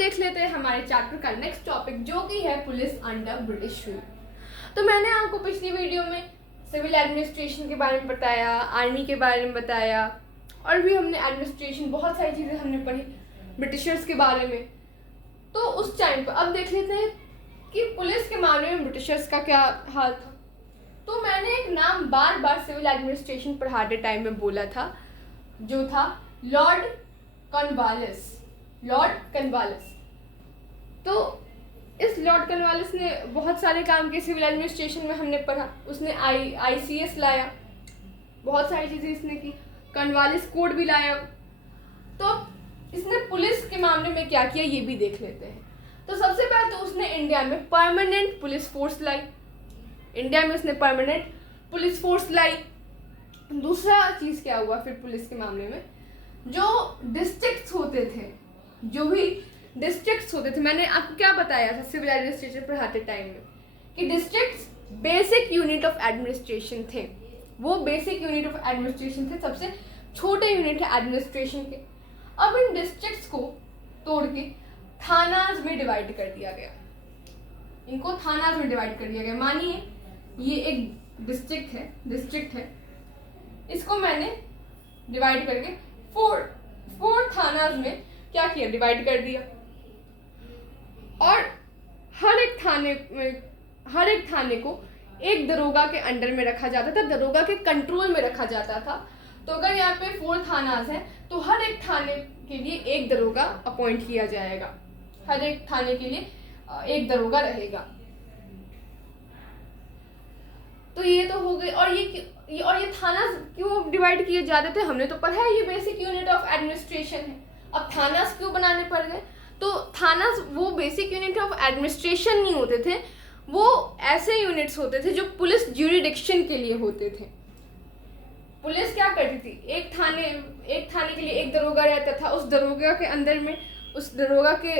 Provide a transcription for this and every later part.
देख लेते हैं हमारे चैप्टर का नेक्स्ट टॉपिक, जो कि है पुलिस अंडर ब्रिटिश रूल। तो मैंने आपको पिछली वीडियो में सिविल एडमिनिस्ट्रेशन के बारे में बताया, आर्मी के बारे में बताया, और भी हमने एडमिनिस्ट्रेशन बहुत सारी चीज़ें हमने पढ़ी ब्रिटिशर्स के बारे में। तो उस टाइम पर अब देख लेते हैं कि पुलिस के मामले में ब्रिटिशर्स का क्या हाल था। तो मैंने एक नाम बार बार सिविल एडमिनिस्ट्रेशन पढ़ाते टाइम में बोला था, जो था लॉर्ड कॉर्नवालिस। लॉर्ड कॉर्नवालिस, तो इस लॉर्ड कॉर्नवालिस ने बहुत सारे काम किए सिविल एडमिनिस्ट्रेशन में, हमने पढ़ा। उसने ICS लाया, बहुत सारी चीज़ें इसने की, कॉर्नवालिस कोड भी लाया। तो इसने पुलिस के मामले में क्या किया ये भी देख लेते हैं। तो सबसे पहले तो उसने इंडिया में परमानेंट पुलिस फोर्स लाई। इंडिया में उसने परमानेंट पुलिस फोर्स लाई। दूसरा चीज़ क्या हुआ फिर पुलिस के मामले में, जो डिस्ट्रिक्ट्स होते थे, जो भी डिस्ट्रिक्ट्स होते थे, मैंने आपको क्या बताया था सिविल एडमिनिस्ट्रेशन पढ़ाते टाइम में कि districts basic unit of administration थे। वो बेसिक यूनिट ऑफ एडमिनिस्ट्रेशन थे, सबसे छोटे यूनिट है एडमिनिस्ट्रेशन के। अब इन डिस्ट्रिक्ट्स को तोड़ के थानाज में डिवाइड कर दिया गया। इनको थानाज में डिवाइड कर दिया गया। मानिए ये एक डिस्ट्रिक्ट है, इसको मैंने डिवाइड करके फोर थानाज में क्या किया, डिवाइड कर दिया। और हर एक थाने को एक दरोगा के अंडर में रखा जाता था, दरोगा के कंट्रोल में रखा जाता था। तो अगर यहाँ पे 4 थानाज हैं तो हर एक थाने के लिए एक दरोगा अपॉइंट किया जाएगा। हर एक थाने के लिए एक दरोगा रहेगा। तो ये तो हो गई। और ये थाना क्यों डिवाइड किए जाते थे हमने तो पढ़ा है, ये बेसिक यूनिट ऑफ एडमिनिस्ट्रेशन है। अब थानास क्यों बनाने पड़ गए, तो थानास वो बेसिक यूनिट ऑफ एडमिनिस्ट्रेशन नहीं होते थे, वो ऐसे यूनिट्स होते थे जो पुलिस ज्यूरिडिक्शन के लिए होते थे। पुलिस क्या करती थी, एक थाने के लिए एक दरोगा रहता था। उस दरोगा के अंदर में, उस दरोगा के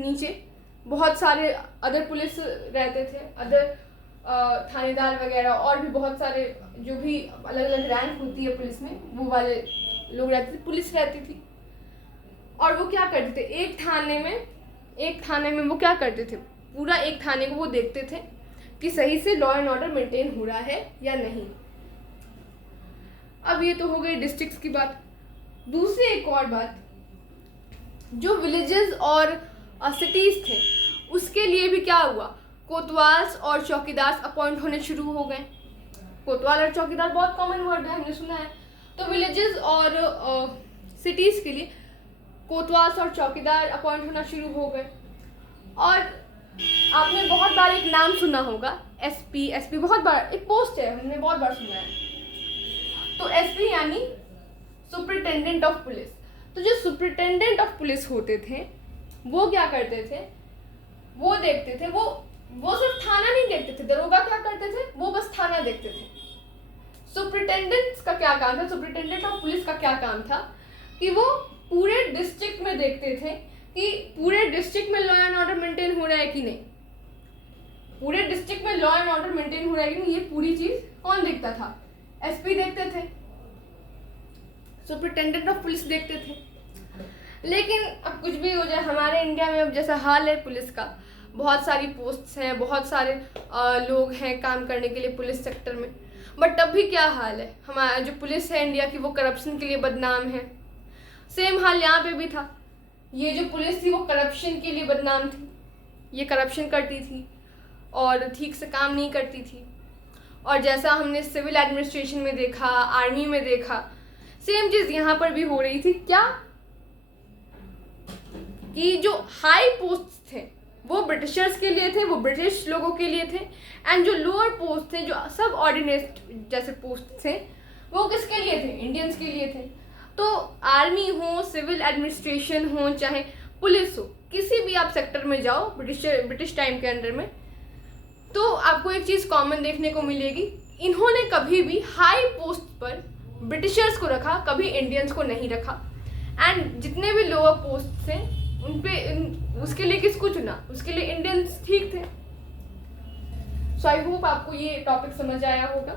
नीचे बहुत सारे अदर पुलिस रहते थे, अदर थानेदार वगैरह, और भी बहुत सारे जो भी अलग अलग रैंक होती है पुलिस में, वो वाले लोग रहते थे, पुलिस रहती थी। और वो क्या करते थे, एक थाने में वो क्या करते थे, पूरा एक थाने को वो देखते थे कि सही से लॉ एंड ऑर्डर मेंटेन हो रहा है या नहीं। अब ये तो हो गई डिस्ट्रिक्ट्स की बात। दूसरी एक और बात, जो विलेजेस और सिटीज थे उसके लिए भी क्या हुआ, कोतवाल्स और चौकीदार अपॉइंट होने शुरू हो गए। कोतवाल और चौकीदार बहुत कॉमन वर्ड है, हमने सुना है। तो विलेजेस और सिटीज के लिए कोतवाल्स और चौकीदार अपॉइंट होना शुरू हो गए। और आपने बहुत बार एक नाम सुना होगा, SP बहुत बार एक पोस्ट है, हमने बहुत बार सुना है। तो SP यानी सुपरिटेंडेंट ऑफ पुलिस। तो जो सुपरिटेंडेंट ऑफ पुलिस होते थे वो क्या करते थे, वो देखते थे, वो सिर्फ थाना नहीं देखते थे, दरोगा क्या करते थे, वो बस थाना देखते थे। सुपरिटेंडेंट का क्या काम था, सुपरिटेंडेंट ऑफ पुलिस का क्या काम था कि वो पूरे डिस्ट्रिक्ट में देखते थे कि पूरे डिस्ट्रिक्ट में लॉ एंड ऑर्डर मेंटेन हो रहा है कि नहीं। पूरे डिस्ट्रिक्ट में लॉ एंड ऑर्डर मेंटेन हो रहा है कि नहीं, ये पूरी चीज कौन देखता था, SP देखते थे, सुपरिटेंडेंट ऑफ पुलिस देखते थे। लेकिन अब कुछ भी हो जाए, हमारे इंडिया में अब जैसा हाल है पुलिस का, बहुत सारी पोस्ट्स हैं, बहुत सारे लोग हैं काम करने के लिए पुलिस सेक्टर में, बट तब भी क्या हाल है, हमारा जो पुलिस है इंडिया की वो करप्शन के लिए बदनाम है। सेम हाल यहाँ पे भी था। ये जो पुलिस थी वो करप्शन के लिए बदनाम थी, ये करप्शन करती थी और ठीक से काम नहीं करती थी। और जैसा हमने सिविल एडमिनिस्ट्रेशन में देखा, आर्मी में देखा, सेम चीज़ यहाँ पर भी हो रही थी। क्या कि जो हाई पोस्ट थे वो ब्रिटिशर्स के लिए थे, वो ब्रिटिश लोगों के लिए थे, एंड जो लोअर पोस्ट थे, जो सब ऑर्डिनेट जैसे पोस्ट थे, वो किसके लिए थे, इंडियंस के लिए थे। तो आर्मी हो, सिविल एडमिनिस्ट्रेशन हो, चाहे पुलिस हो, किसी भी आप सेक्टर में जाओ ब्रिटिश टाइम के अंडर में, तो आपको एक चीज़ कॉमन देखने को मिलेगी, इन्होंने कभी भी हाई पोस्ट पर ब्रिटिशर्स को रखा, कभी इंडियंस को नहीं रखा। एंड जितने भी लोअर पोस्ट थे उन पे उसके लिए किसको चुना, उसके लिए इंडियंस ठीक थे। सो आई होप आपको ये टॉपिक समझ आया होगा।